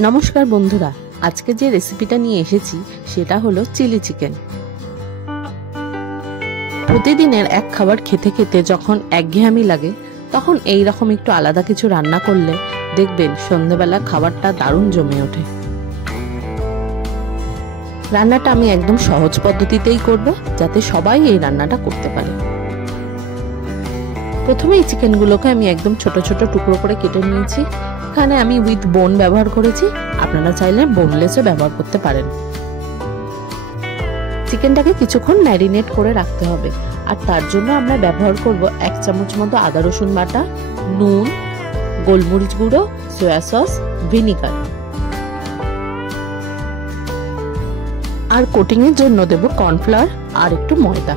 নমস্কার বন্ধুরা, আজকে যে রেসিপিটা নিয়ে এসেছি সেটা হলো চিলি চিকেন। প্রতিদিনের এক খাবার খেতে খেতে যখন একঘেয়েমি লাগে তখন এই রকম একটু আলাদা কিছু রান্না করলে দেখবেন সন্ধ্যাবেলা খাবারটা দারুণ জমে ওঠে। রান্নাটা আমি একদম সহজ পদ্ধতিতেই করব যাতে সবাই এই রান্নাটা করতে পারে। প্রথমে এই চিকেনগুলোকে আমি একদম ছোট ছোট টুকরো করে কেটে নিয়েছি। এখানে আমি উইথ বোন ব্যবহার করেছি, আপনারা চাইলে বোনলেসও ব্যবহার করতে পারেন। চিকেনটাকে কিছুক্ষণ ম্যারিনেট করে রাখতে হবে, আর তার জন্য আমরা ব্যবহার করব 1 চামচ মতো আদা রসুন বাটা, নুন, গোলমরিচ গুঁড়ো, সয়া সস, ভিনিগার। আর কোটিং এর জন্য দেব কর্নফ্লাওয়ার আর একটু ময়দা।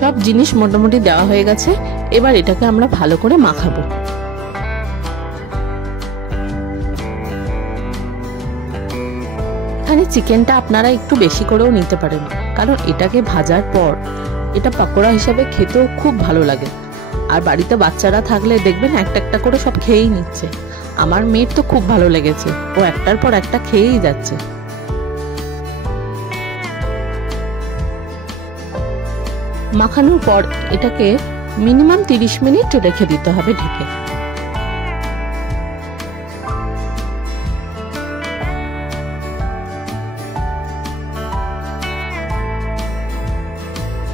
সব জিনিস মোটামুটি দেওয়া হয়ে গেছে, এবার এটাকে আমরা ভালো করে মাখাবো। এখানে চিকেনটা আপনারা একটু বেশি করেও নিতে পারেন, কারণ এটাকে ভাজার পর এটা পকোড়া হিসাবে খেতেও খুব ভালো লাগে। আর বাড়িতে বাচ্চারা থাকলে দেখবেন একটা একটা করে সব খেয়েই নিচ্ছে। আমার মেয়ের তো খুব ভালো লেগেছে, ও একটার পর একটা খেয়েই যাচ্ছে। মাখানোর পর এটাকে মিনিমাম 30 মিনিট রেখে দিতে হবে ঢেকে।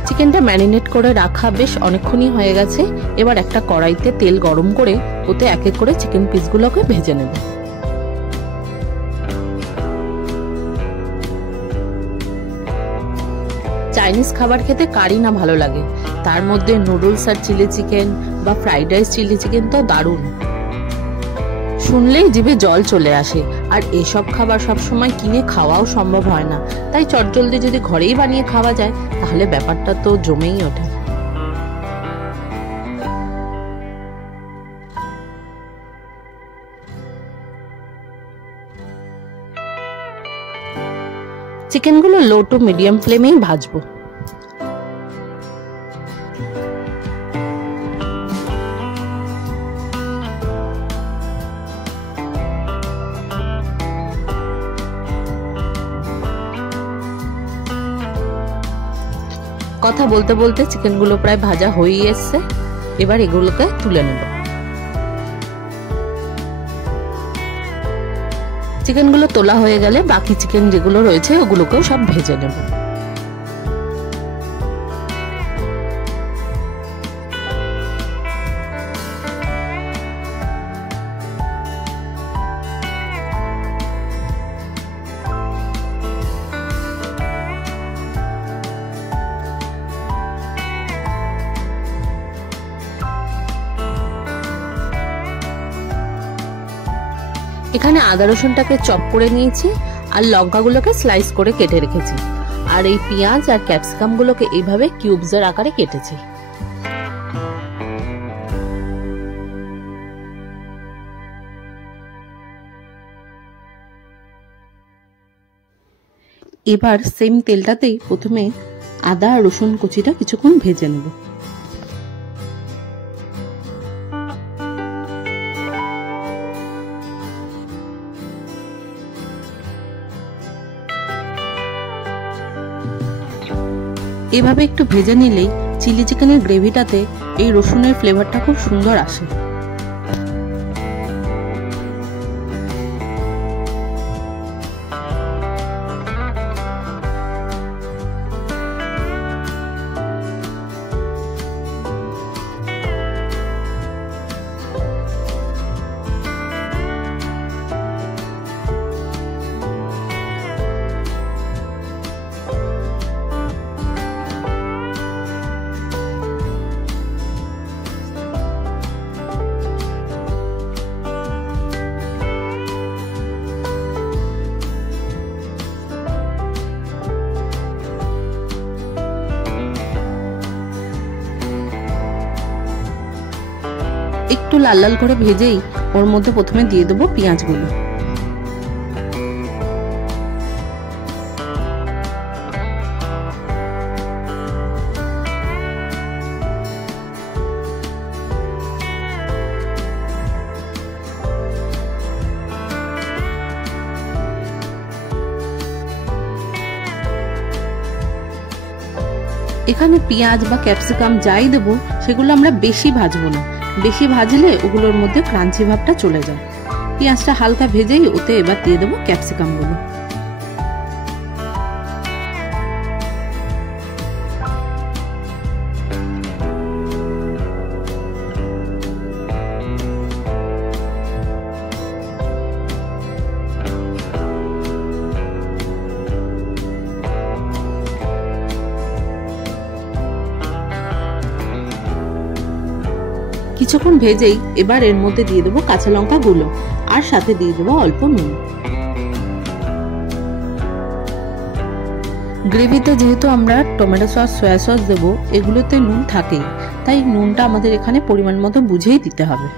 চিকেনটা ম্যারিনেট করে রাখা বেশ অনেকক্ষণই হয়ে গেছে। এবার একটা কড়াইতে তেল গরম করে ওতে এক এক করে চিকেন পিসগুলোকে ভেজে নেব। চাইনিজ খাবার খেতে কারই না ভালো লাগে, তার মধ্যে নুডলস আর চিলি চিকেন বা ফ্রাইড রাইস চিলি চিকেন তো দারুণ। শুনলেই জিভে জল চলে আসে। আর এসব খাবার সবসময় কিনে খাওয়াও সম্ভব হয় না, তাই চটজলদি যদি ঘরেই বানিয়ে খাওয়া যায় তাহলে ব্যাপারটা তো জমেই ওঠে। চিকেনগুলো লো টু মিডিয়াম ফ্লেমেই ভাজবো। কথা বলতে বলতে চিকেনগুলো প্রায় ভাজা হয়েই এসছে, এবার এগুলোকে তুলে নেব। চিকেনগুলো তোলা হয়ে গেলে বাকি চিকেন যেগুলো রয়েছে ওগুলোকেও সব ভেজে নেব। এখানে আদা রসুনটাকে চপ করে নিয়েছি, আর লঙ্কাগুলোকে স্লাইস করে কেটে রেখেছি, আর এই পেঁয়াজ আর ক্যাপসিকাম গুলোকে এইভাবে কিউবসের আকারে কেটেছি। এবার সেম তেলটাতেই প্রথমে আদা আর রসুন কুচিটা কিছুক্ষণ ভেজে নেব। এভাবে একটু ভেজে নিলেই চিলি চিকেনের গ্রেভিটাতে এই রসুনের ফ্লেভারটা খুব সুন্দর আসে। একটু লাল লাল করে ভেজেই ওর মধ্যে প্রথমে দিয়ে দেবো পেঁয়াজগুলো। এখানে পেঁয়াজ বা ক্যাপসিকাম যাই দেবো সেগুলো আমরা বেশি ভাজবো না, বেশি ভাজলে ওগুলোর মধ্যে ক্রাঞ্চি ভাবটা চলে যায়। পেঁয়াজটা হালকা ভেজেই ওতে এবার দিয়ে দেবো ক্যাপসিকামগুলো। কিছুক্ষণ ভেজেই এবার এর মধ্যে দিয়ে দেবো কাঁচা লঙ্কা গুলো আর সাথে দিয়ে দেবো অল্প নুন। গ্রেভিতে যেহেতু আমরা টমেটো সস, সয়া সস দেবো, এগুলোতে নুন থাকেই, তাই নুনটা আমাদের এখানে পরিমাণ মতো বুঝেই দিতে হবে।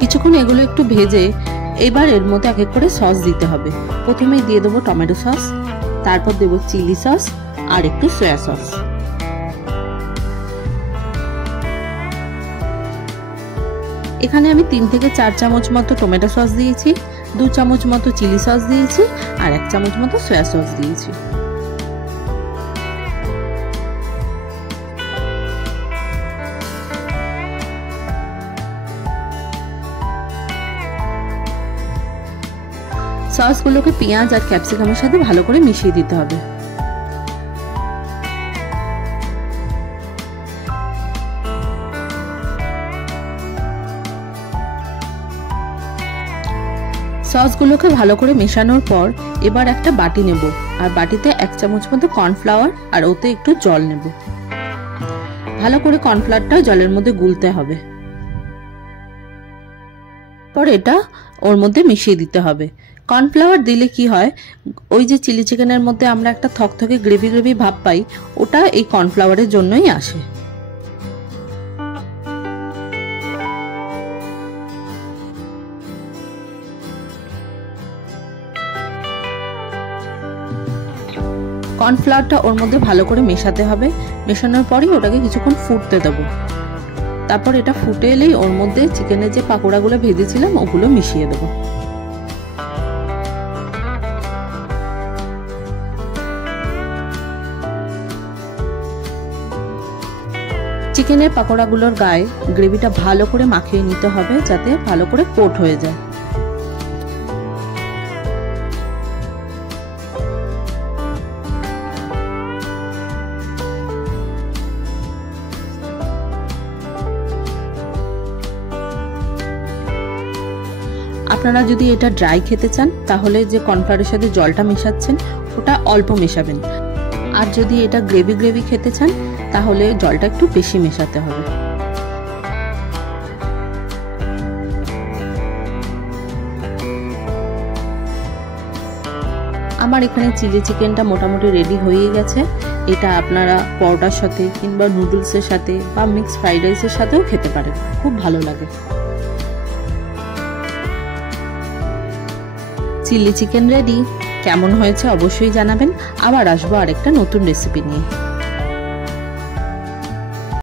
কিছুক্ষণ এগুলো একটু ভেজে এবার এর মধ্যে এক এক করে সস দিতে হবে। প্রথমেই দিয়ে দেবো টমেটো সস, তারপর দেবো চিলি সস আর একটু সয়া সস। এখানে আমি 3 থেকে 4 চামচ মতো টমেটো সস দিয়েছি, 2 চামচ মতো চিলি সস দিয়েছি আর 1 চামচ মতো সয়া সস দিয়েছি। সসগুলোকে পেঁয়াজ আর ক্যাপসিকামের সাথে ভালো করে মিশিয়ে দিতে হবে। সসগুলোকে ভালো করে মেশানোর পর এবার একটা বাটি নেব আর বাটিতে 1 চামচ মতো কর্নফ্লাওয়ার আর ওতে একটু জল নেব। ভালো করে কর্নফ্লাওয়ারটা জলের মধ্যে গুলতে হবে। পর এটা ওর মধ্যে মিশিয়ে দিতে হবে। কর্নফ্লাওয়ার দিলে কি হয়, ওই যে চিলি চিকেনের মধ্যে আমরা একটা থকথকে গ্রেভি গ্রেভি ভাব পাই, ওটা এই কর্নফ্লাওয়ারের জন্যই আসে। কর্নফ্লাওয়ারটা ওর মধ্যে ভালো করে মেশাতে হবে। মেশানোর পরেই ওটাকে কিছুক্ষণ ফুটতে দেবো। তারপর এটা ফুটে এলেই ওর মধ্যে চিকেনের যে পাকোড়াগুলো ভেজেছিলাম ওগুলো মিশিয়ে দেবো। চিকেনের পাকোড়াগুলোর গায়ে গ্রেভিটা ভালো করে মাখিয়ে নিতে হবে যাতে ভালো করে কোট হয়ে যায়। আপনারা যদি এটা ড্রাই খেতে চান তাহলে যে কর্নফ্লাওয়ারের সাথে জলটা মেশাচ্ছেন ওটা অল্প মেশাবেন, আর যদি এটা গ্রেভি গ্রেভি খেতে চান তাহলে জলটা একটু বেশি মেশাতে হবে। আমার এখানে চিলি চিকেনটা মোটামুটি রেডি হয়ে গেছে। এটা আপনারা পরোটার সাথে কিংবা নুডলসের সাথে বা মিক্সড ফ্রাইড রাইসের সাথেও খেতে পারেন, খুব ভালো লাগে। Chilli chicken ready. কেমন হয়েছে অবশ্যই জানাবেন। আবার আসবো আরেকটা নতুন রেসিপি নিয়ে।